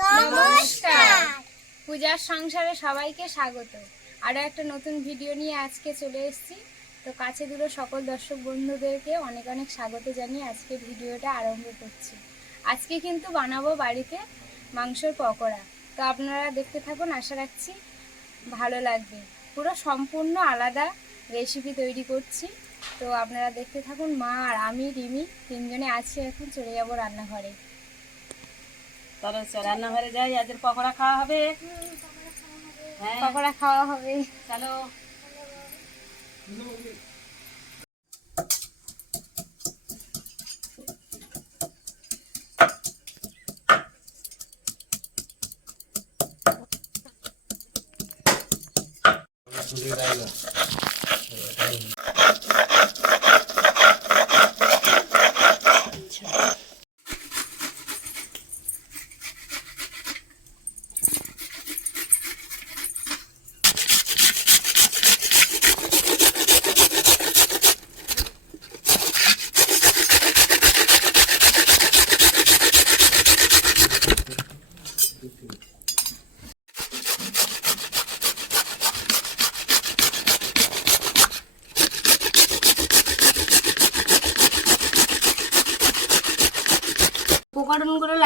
নমস্কার। পূজার সংসারে সবাইকে স্বাগত। আরও একটা নতুন ভিডিও নিয়ে আজকে চলে এসেছি। তো কাছে দূরে সকল দর্শক বন্ধুদেরকে অনেক অনেক স্বাগত জানিয়ে আজকে ভিডিওটা আরম্ভ করছি। আজকে কিন্তু বানাবো বাড়িতে মাংসর পকোড়া। তো আপনারা দেখতে থাকুন, আশা রাখছি ভালো লাগবে। পুরো সম্পূর্ণ আলাদা রেসিপি তৈরি করছি। তো আপনারা দেখতে থাকুন মা আর আমি, রিমি, তিনজনে আছি এখন, চলে যাব রান্নাঘরে। চলো রান্নাঘরে যাই আজের পকোড়া খাওয়া হবে। হ্যাঁ। পকোড়া খাওয়া হবে। চলো।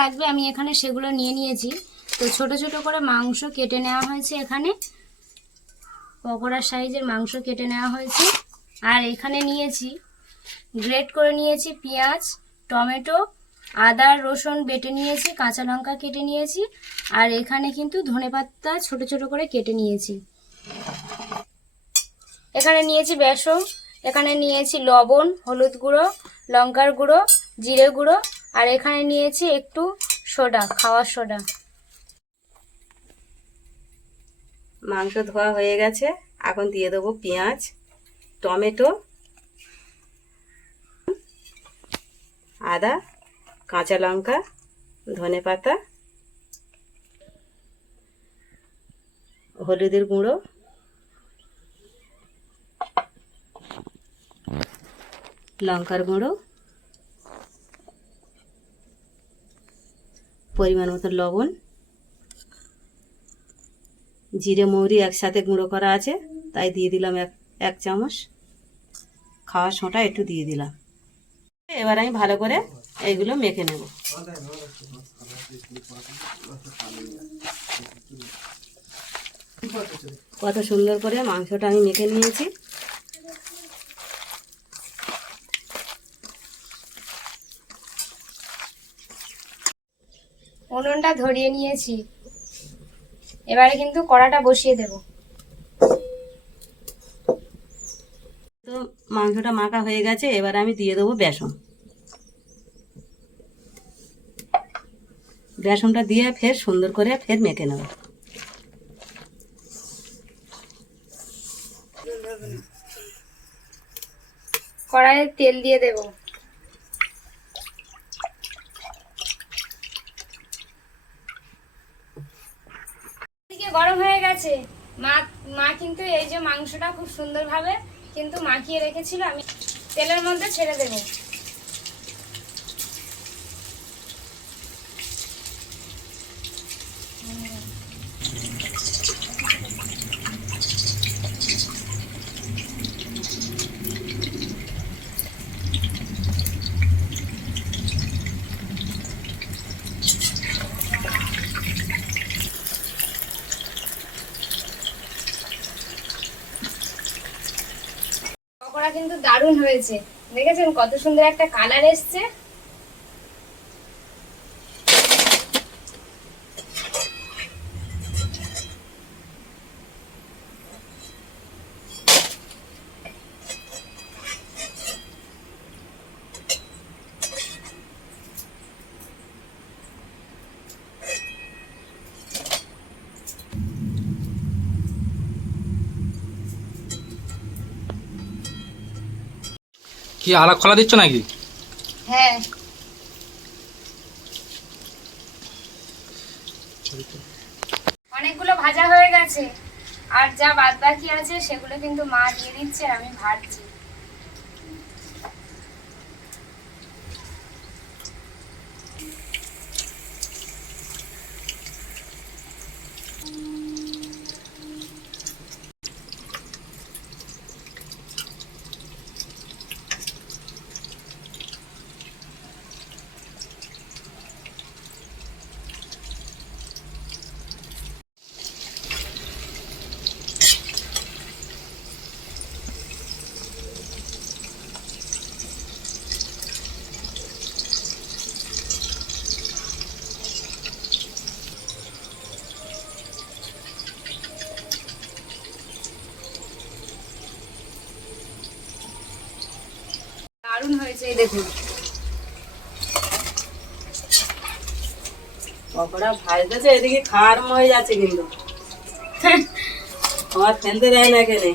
লাগবে আমি এখানে সেগুলো নিয়ে নিয়েছি। তো ছোট ছোট করে মাংস কেটে নেওয়া হয়েছে এখানে। পকোড়ার সাইজের মাংস কেটে নেওয়া হয়েছে। আর এখানে নিয়েছি, গ্রেট করে নিয়েছি পেঁয়াজ, টমেটো, আদা, রসুন বেটে নিয়েছি, কাঁচা লঙ্কা কেটে নিয়েছি। আর এখানে কিন্তু ধনে ধনেপাতা ছোট ছোট করে কেটে নিয়েছি। এখানে নিয়েছি বেসন, এখানে নিয়েছি লবণ, হলুদ গুঁড়ো, লঙ্কার গুঁড়ো, জিরে গুঁড়ো আর এখানে নিয়েছি একটু সোডা, খাওয়ার সোডা। মাংস ধোয়া হয়ে গেছে। এখন দিয়ে দেবো পেঁয়াজ, টমেটো, আদা, কাঁচা লঙ্কা, ধনে পাতা, হলুদের গুঁড়ো। লঙ্কার গুঁড়ো। পরিমাণ মতো লবণ, জিরে, মৌরি একসাথে গুঁড়ো করা আছে, তাই দিয়ে দিলাম এক এক চামচ। খাওয়ার সোঁটা একটু দিয়ে দিলাম। এবার আমি ভালো করে এইগুলো মেখে নেব। কত সুন্দর করে মাংসটা আমি মেখে নিয়েছি। উনুনটা ধরিয়ে নিয়েছি। এবারে কিন্তু কড়াটা বসিয়ে দেব। তো মাংসটা মাখা হয়ে গেছে এবার আমি দিয়ে দেবো বেসন। বেসনটা দিয়ে ফের সুন্দর করে ফের মেখে নেব। কড়াইয়ে তেল দিয়ে দেব এদিকে গরম হয়ে গেছে। মা মা কিন্তু এই যে মাংসটা খুব সুন্দরভাবে কিন্তু মাখিয়ে রেখেছিল, আমি তেলের মধ্যে ছেড়ে দেবো। কিন্তু দারুণ হয়েছে। দেখেছেন কত সুন্দর একটা কালার এসছে? কি আলা খোলা দিচ্ছ নাকি? হ্যাঁ। অনেকগুলো ভাজা হয়ে গেছে। আর যা বাদ বাকি আছে সেগুলো কিন্তু মা দিয়ে দিচ্ছে আমি ভাজছি দারুণ হয়েছে পকোড়া এদিকে হয়ে যাচ্ছে কিন্তু। আমার দেয় না কেনে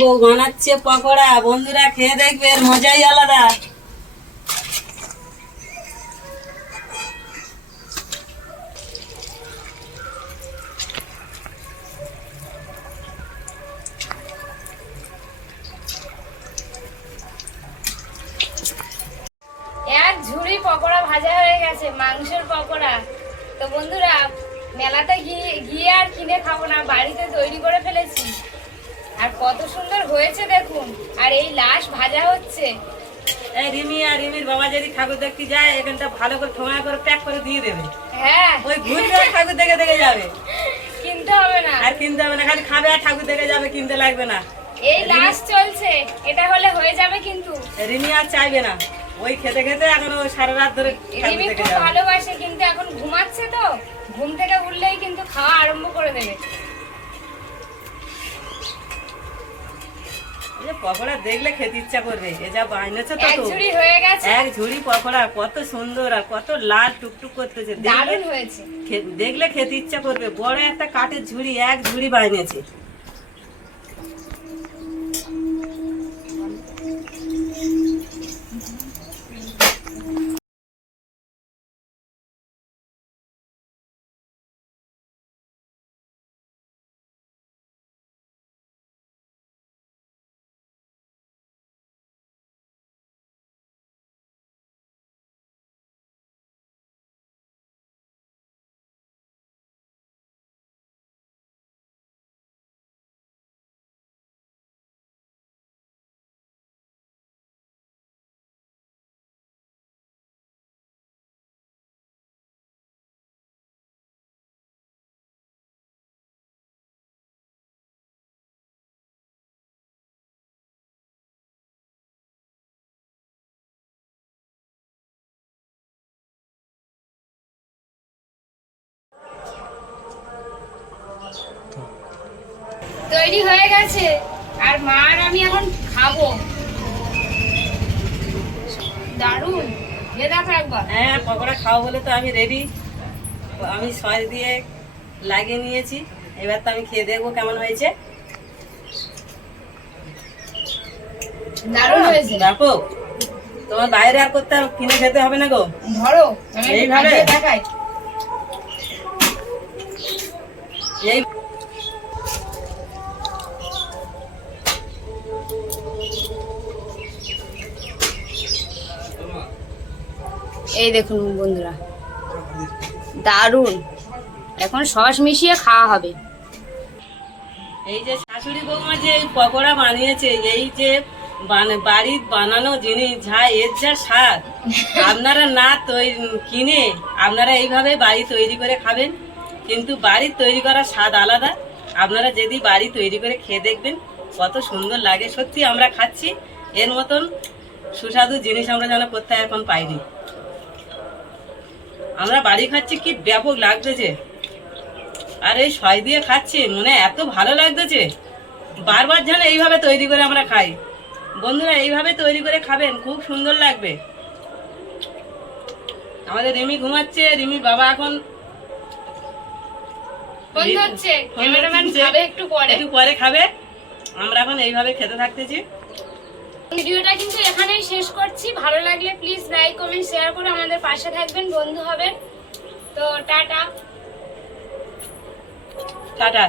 বউ বানাচ্ছে পকোড়া, বন্ধুরা খেয়ে দেখবে, এর মজাই আলাদা। মাংসের পকোড়া। তো বন্ধুরা মেলাতে গিয়ে গিয়ে আর কিনে খাব না বাড়িতে তৈরি করে ফেলেছি। আর কত সুন্দর হয়েছে দেখুন আর এই লাশ ভাজা হচ্ছে। এই রিমি আর রিমির বাবা যদি ঠাকুর দেখতে যায় এখানটা ভালো করে ঠোঙা করে প্যাক করে দিয়ে দেবে। হ্যাঁ। ওই ঘুরবে ঠাকুর দেখে দেখে যাবে। কিনতে হবে না। আর কিনতে হবে না খালি খাবে আর ঠাকুর দেখে যাবে কিনতে লাগবে না। এই লাশ চলছে এটা হলে হয়ে যাবে কিন্তু। রিমি আর চাইবে না। ওই খেতে খেতে এখন সারা রাত ধরে রিমি খুব ভালোবাসে কিন্তু এখন ঘুমাচ্ছে তো। ঘুম থেকে উঠলেই কিন্তু খাওয়া আরম্ভ করে দেবে। পকোড়া দেখলে খেতে ইচ্ছা করবে এ যা বানিয়েছে তো এক ঝুড়ি হয়ে গেছে। এক ঝুড়ি পকোড়া কত সুন্দর আর কত লাল টুকটুক করতেছে দারুণ হয়েছে। দেখলে খেতে ইচ্ছা করবে। বড় একটা কাঠের ঝুড়ি এক ঝুড়ি বানিয়েছে। তৈরি হয়ে গেছে। আর মা আর আমি এখন খাব। দারুণ। এ দেখো একবার। হ্যাঁ পকোড়া খাওয়া বলে তো আমি রেডি আমি সস দিয়ে লাগিয়ে নিয়েছি। এবার তো আমি খেয়ে দেখব কেমন হয়েছে। দারুণ হয়েছে। দেখো তোমার বাইরে আর করতে কিনে খেতে হবে না গো। ধরো এইভাবে? দেখাই। এই এই দেখুন বন্ধুরা। দারুণ। এখন সস মিশিয়ে খাওয়া হবে। এই যে শাশুড়ি বৌমা যে পকোড়া বানিয়েছে, এই যে বাড়ির বানানো জিনিস, যা এর যা স্বাদ। আপনারা না তৈরি কিনে আপনারা এইভাবে বাড়ি তৈরি করে খাবেন, কিন্তু বাড়ির তৈরি করা স্বাদ আলাদা। আপনারা যদি বাড়ি তৈরি করে খেয়ে দেখবেন, কত সুন্দর লাগে। সত্যি আমরা খাচ্ছি, এর মতন সুস্বাদু জিনিস আমরা যেন কোথায় এখন পাইনি। আমরা বাড়ি খাচ্ছি কি ব্যাপক লাগতেছে। আর এই সয় দিয়ে খাচ্ছি মনে এত ভালো লাগতেছে। বারবার যেন এইভাবে তৈরি করে আমরা খাই। বন্ধুরা এইভাবে তৈরি করে খাবেন খুব সুন্দর লাগবে। আমাদের রিমি ঘুমাচ্ছে রিমি বাবা এখন একটু পরে খাবে। আমরা এখন এইভাবে খেতে থাকতেছি। ভিডিওটা কিন্তু এখানেই শেষ করছি। ভালো লাগলে প্লিজ লাইক কমেন্ট শেয়ার করে আমাদের পাশে থাকবেন, বন্ধু হবেন। তো টাটা। টাটা।